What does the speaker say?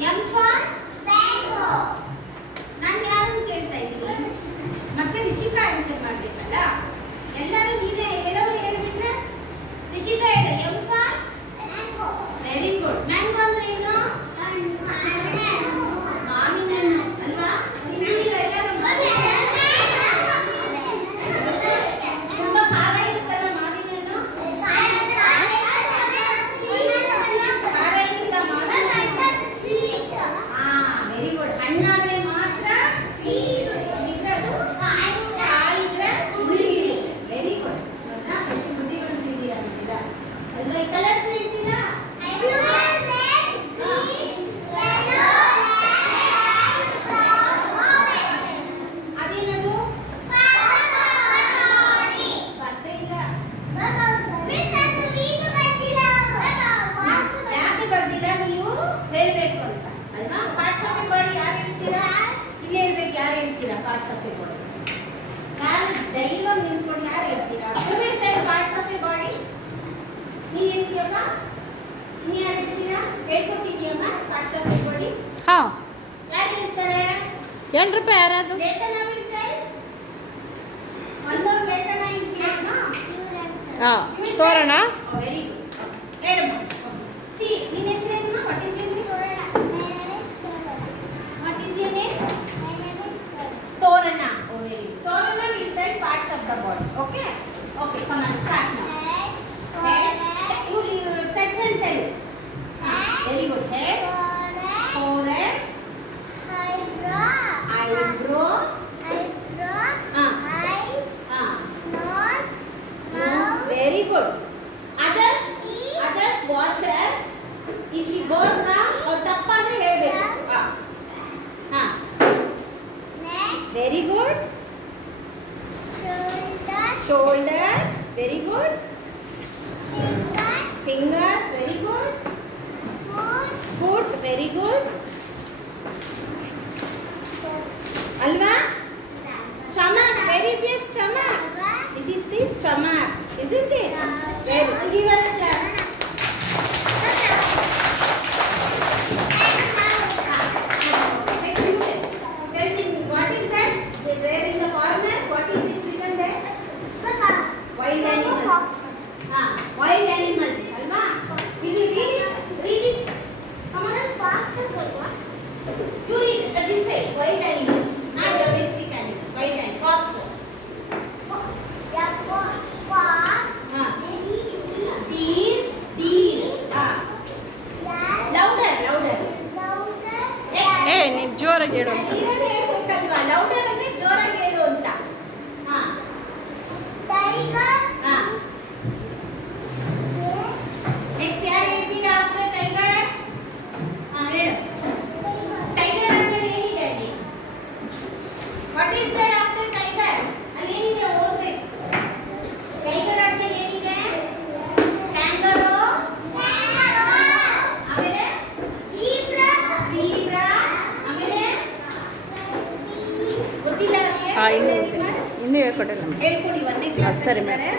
M for mango. ನಾನು ಯಾರನ್ನು ಕೇಳ್ತಾ ಇದ್ದೀನಿ ಮತ್ತೆ ರಿಷಿಕಾ ಆನ್ಸರ್ ಮಾಡಬೇಕಲ್ಲ. ಎಲ್ಲರೂ ನೀವೇ ಹೇಳೋರು ಹೇಳ್ಬಿಟ್ರೆ ರಿಷಿಕಾ ಹೇಳ. M for mango. Very good. Mango ಅಂದ್ರೆ ಏನು? ಮಾವಿನ ಹಣ್ಣು ಅಲ್ವಾ? ತಿಂದಿದ್ದೀರಾ ಎಲ್ಲರೂ? ತುಂಬಾ ಖಾರ ಇರುತ್ತಲ್ಲ ಮಾವಿನ ಹಣ್ಣು? ಖಾರ ಇರುತ್ತ ಮಾವಿನ ಹಣ್ಣು? Very good. ಹಣ್ಣಾದ್ರೆ ಮಾತ್ರ ಕಾಯಿದ್ರೆ ಹುಳಿಗಿರುತ್ತೆ. Very good. ಎಷ್ಟು ಬುದ್ಧಿ ಬಂದಿದ್ದೀರಾ ಅಂತೀರಾ ಅಲ್ವಾ? ಈ ಕಲರ್ಸ್ ಹೇಳ್ತೀರಾ? ಅದೇನದು? ಬರ್ತಾ ಇಲ್ಲ. ಯಾಕೆ ಬರ್ದಿಲ್ಲ? ನೀವು ಹೇಳ್ಬೇಕು ಅಂತ ಅಲ್ವಾ? ಪಾರ್ಟ್ಸ್ ಆಫ್ ಎ ಬಾಡಿ ಯಾರು ಹೇಳ್ತೀರಾ? ಇಲ್ಲಿ ಹೇಳ್ಬೇಕು. ಯಾರು ಹೇಳ್ತೀರಾ ಪಾರ್ಟ್ಸ್ ಆಫ್ ಎ ಬಾಡಿ? ಯಾರು ಧೈರ್ಯವಾಗಿ ನಿಂತ್ಕೊಂಡು ಯಾರು ಹೇಳ್ತೀರಾ? ಹೇಳ್ತಾರೆ ಪಾರ್ಟ್ಸ್ ಆಫ್ ಎ ಬಾಡಿ. ನೀನು ಹೇಳ್ತೀಯಪ್ಪ? ನೀನು ಯಾರು ಹೇಳ್ತೀರಾ? ಹೇಳ್ಕೊಟ್ಟಿದ್ಯಮ್ಮ ಪಾರ್ಟ್ಸ್ ಆಫ್ ಎ ಬಾಡಿ? ಹಾಂ. ಯಾರು ಹೇಳ್ತಾರೆ? ಹೇಳ್ರಪ್ಪ ಯಾರಾದರೂ. ವೇತನ ಹೇಳ್ತಾರೆ. ಒಂದೊಂದು ವೇತನ ಹೇಳ್ತೀರಮ್ಮ. ಹಾಂ ತೋರಣ. Very good. ಹೇಳಮ್ಮ. ಸಿ ನಿನ್ನ ಹೆಸರೇನಮ್ಮ? What is your name? What is your name? Thorana. Very good. Thorana will tell parts of the body. Okay? Okay, come on, start now. Head. You touch and tell. Very good. Head. Forehead. Eyebrow. Very good. Others watch her. If she goes wrong or ತಪ್ಪಾದ್ರೆ ಹೇಳಬೇಕು. Very good. Shoulders. Very good. Fingers. Very good. Foot. Very good. Alva? Stomach. Where is your stomach? It is the stomach, isn't it? Very good. Give her a clap. Tell me, what is that? There in the corner, what is it written there? Wild animals. Wild animals. Alva? Will you read it? Read it. Come on. You read it. This side. Wild animals. Not domestic animals. Wild animals. Fox. ನೀವು ಜೋರಾಗಿ ಹೇಳು ಅಂತ. Louder ಅಂದ್ರೆ ಜೋರಾಗಿ ಹೇಳು ಅಂತ. Next ಯಾರು ಹೇಳ್ತೀರಾ ಆಫ್ಟರ್ ಟೈಗರ್? ಹೇಳು. ಟೈಗರ್ ಅಂದ್ರೆ ಏನಿದೆ ಅಲ್ಲಿ? What is there after tiger? ಅಲ್ಲಿ ಏನಿದೆ ಓದ್ಬೇಕು. ಟೈಗರ್ ಆದ್ಮೇಲೆ ಏನಿದೆ? ಕ್ಯಾಂಗರೂ. ಆಮೇಲೆ ಜೀಬ್ರಾ. ಆಮೇಲೆ ಗೊತ್ತಿಲ್ಲ. ಇನ್ನೂ ಹೇಳ್ಕೊಟ್ಟಿಲ್ಲ. ಹೇಳ್ಕೊಡಿ. ಒಂದೇ ಕ್ಲಾಸ್ ಸರಿ ಮೇಡಮ್.